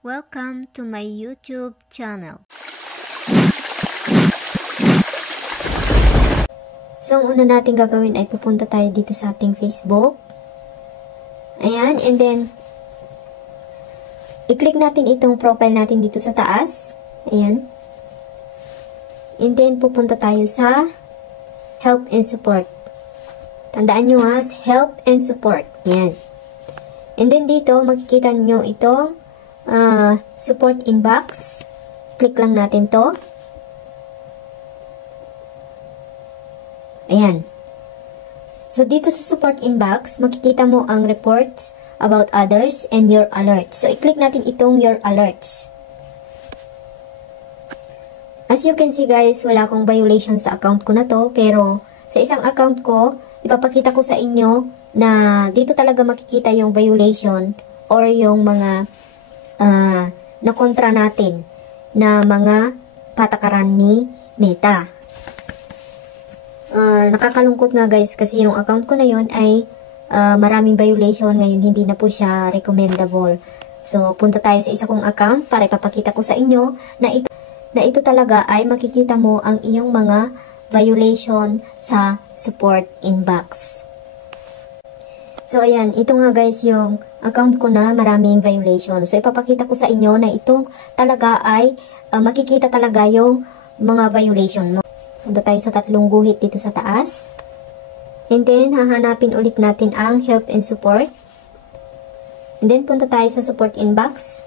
Welcome to my YouTube channel. So, ang una natin gagawin ay pupunta tayo dito sa ating Facebook. Ayan, and then, i-click natin itong profile natin dito sa taas. Ayan. And then, pupunta tayo sa Help and Support. Tandaan nyo ha, Help and Support. Ayan. And then, dito, makikita nyo itong support inbox. Click lang natin to. Ayan. So, dito sa support inbox, makikita mo ang reports about others and your alerts. So, i-click natin itong your alerts. As you can see guys, wala akong violation sa account ko na to. Pero, sa isang account ko, ipapakita ko sa inyo na dito talaga makikita yung violation or yung mga na kontra natin na mga patakaran ni Meta. Nakakalungkot nga guys kasi yung account ko na yun ay maraming violation. Ngayon hindi na po siya recommendable. So punta tayo sa isa kong account para ipapakita ko sa inyo na ito talaga ay makikita mo ang iyong mga violation sa support inbox. So, ayan. Ito nga guys yung account ko na maraming violation. So, ipapakita ko sa inyo na ito talaga ay makikita talaga yung mga violation mo. Punta tayo sa tatlong guhit dito sa taas. And then, hahanapin ulit natin ang Help and Support. And then, punta tayo sa support inbox.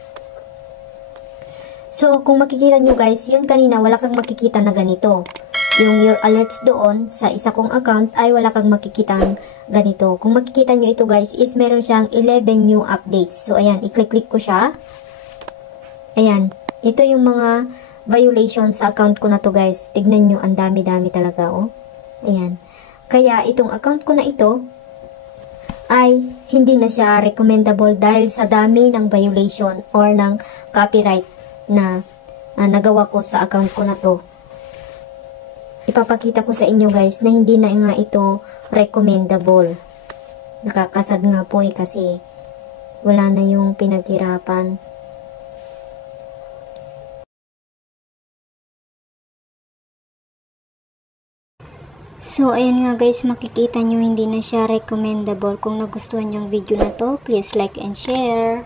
So, kung makikita nyo guys, yun kanina wala kang makikita na ganito. Yung your alerts doon sa isa kong account ay wala kang makikitang ganito. Kung makikita nyo ito guys is meron siyang 11 new updates. So ayan, i-click ko siya. Ayan, ito yung mga violations sa account ko na to guys. Tignan nyo, ang dami-dami talaga oh. Ayan. Kaya itong account ko na ito ay hindi na siya recommendable dahil sa dami ng violation or ng copyright na nagawa ko sa account ko na to. Ipapakita ko sa inyo guys na hindi na nga ito recommendable. Nakakasad nga po kasi wala na yung pinaghirapan. So ayan nga guys, makikita nyo hindi na siya recommendable. Kung nagustuhan yung video na to, please like and share.